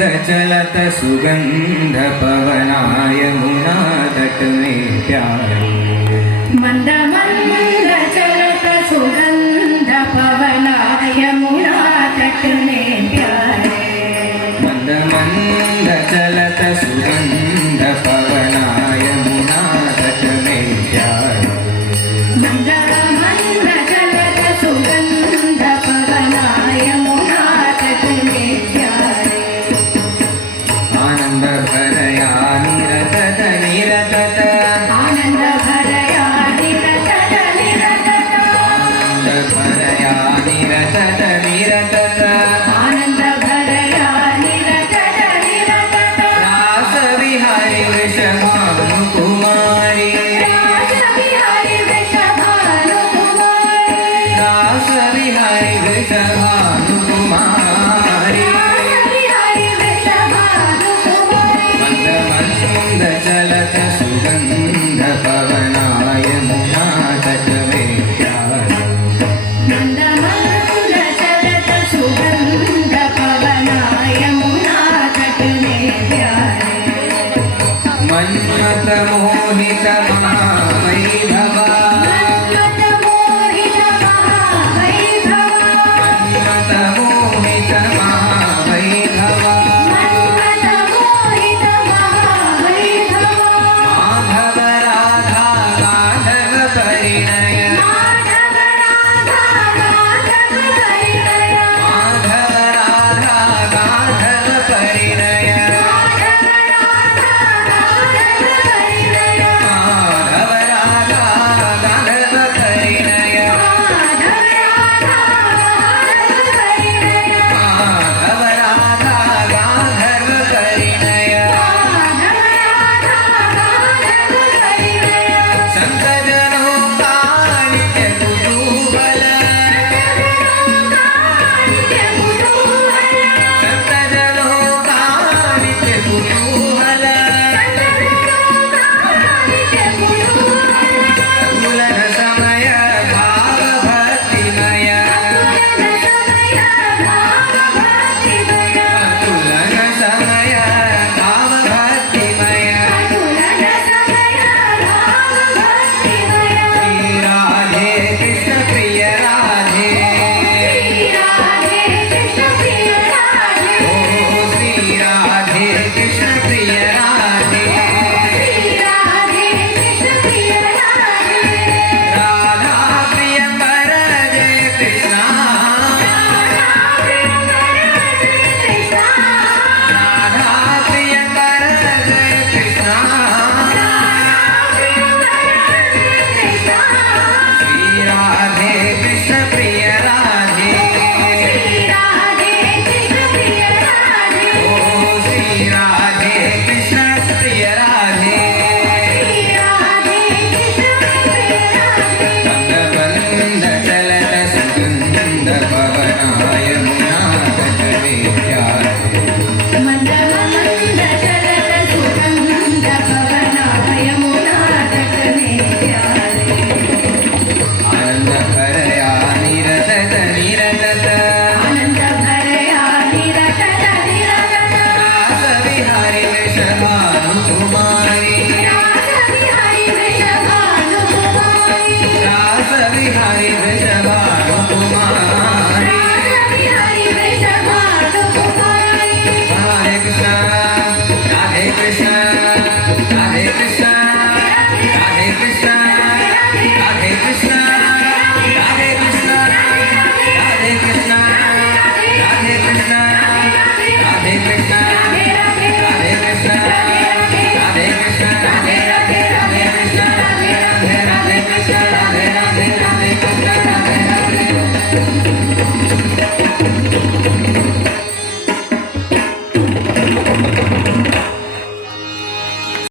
चलत सुगंध पवना यमुना तट में प्यारे मंद मंद चलत सुगंध पवना यमुना तट में प्यारे मंद मंद चलत सुगंध पवना यमुना तट में प्यारे मंद मंद चलत सुगंध पवना यमुना तट में प्यारे आनंद भरया निरतत निरतत आनंद भरया निरतत निरतत आनंद भरया निरतत निरतत आनंद भरया निरतत निरतत रास विहारी वृषभानु कुमारी रास विहारी वृषभानु कुमारी रास विहारी वृषभानु कुमारी रास विहारी वृषभानु कुमारी मंद मंद चलत सुगंध पवना यमुना तट में प्यारे मंद मंद चलत सुगंध पवना यमुना तट में प्यारे मन्मथ मोहित महावैभवा मन्मथ मोहित महावैभवा मन्मथ मोहित महावैभवा मन्मथ मोहित महावैभवा माधव राधा गाधव परिणय माधव राधा माधव परिणय माधव राधा गाधव परिणय माधव राधा माधव परिणय माधव राधा गाधव परिणय माधव राधा माधव परिणय माधव राधा गाधव परिणय माधव राधा माधव परिणय संत जनों का नित्य कुतूहल नित्य कुतूहल संत जनों का नित्य कुतूहल नित्य कुतूहल तुलन समय भाव भक्तिमय समय भाव भक्तिमय तुलन समय भाव भक्तिमय तुलन समय भाव भक्तिमय श्री राधे कृष्ण प्रिय राधे श्री राधे कृष्ण प्रिय राधे ओ श्री राधे कृष्ण प्रिय राधे श्री राधे कृष्ण प्रिय राधे राधा प्रियंबर जय कृष्णा राधा प्रियंबर जय कृष्णा श्री राधे कृष्ण प्रिय राधे ओ श्री राधे कृष्ण प्रिय राधे मंद मंद चलत सुगंध पवना यमुना तट में प्यारे मंद मंद चलत सुगंध पवना यमुना तट में प्यारे आनंद भरया निरतत निरतत आनंद भरया निरतत निरतत रास विहारी वृषभानु कुमारी रास विहारी वृषभानु कुमारी रास विहारी वृषभानु कुमारी रास विहारी वृषभानु कुमारी हरे कृष्ण राधे कृष्ण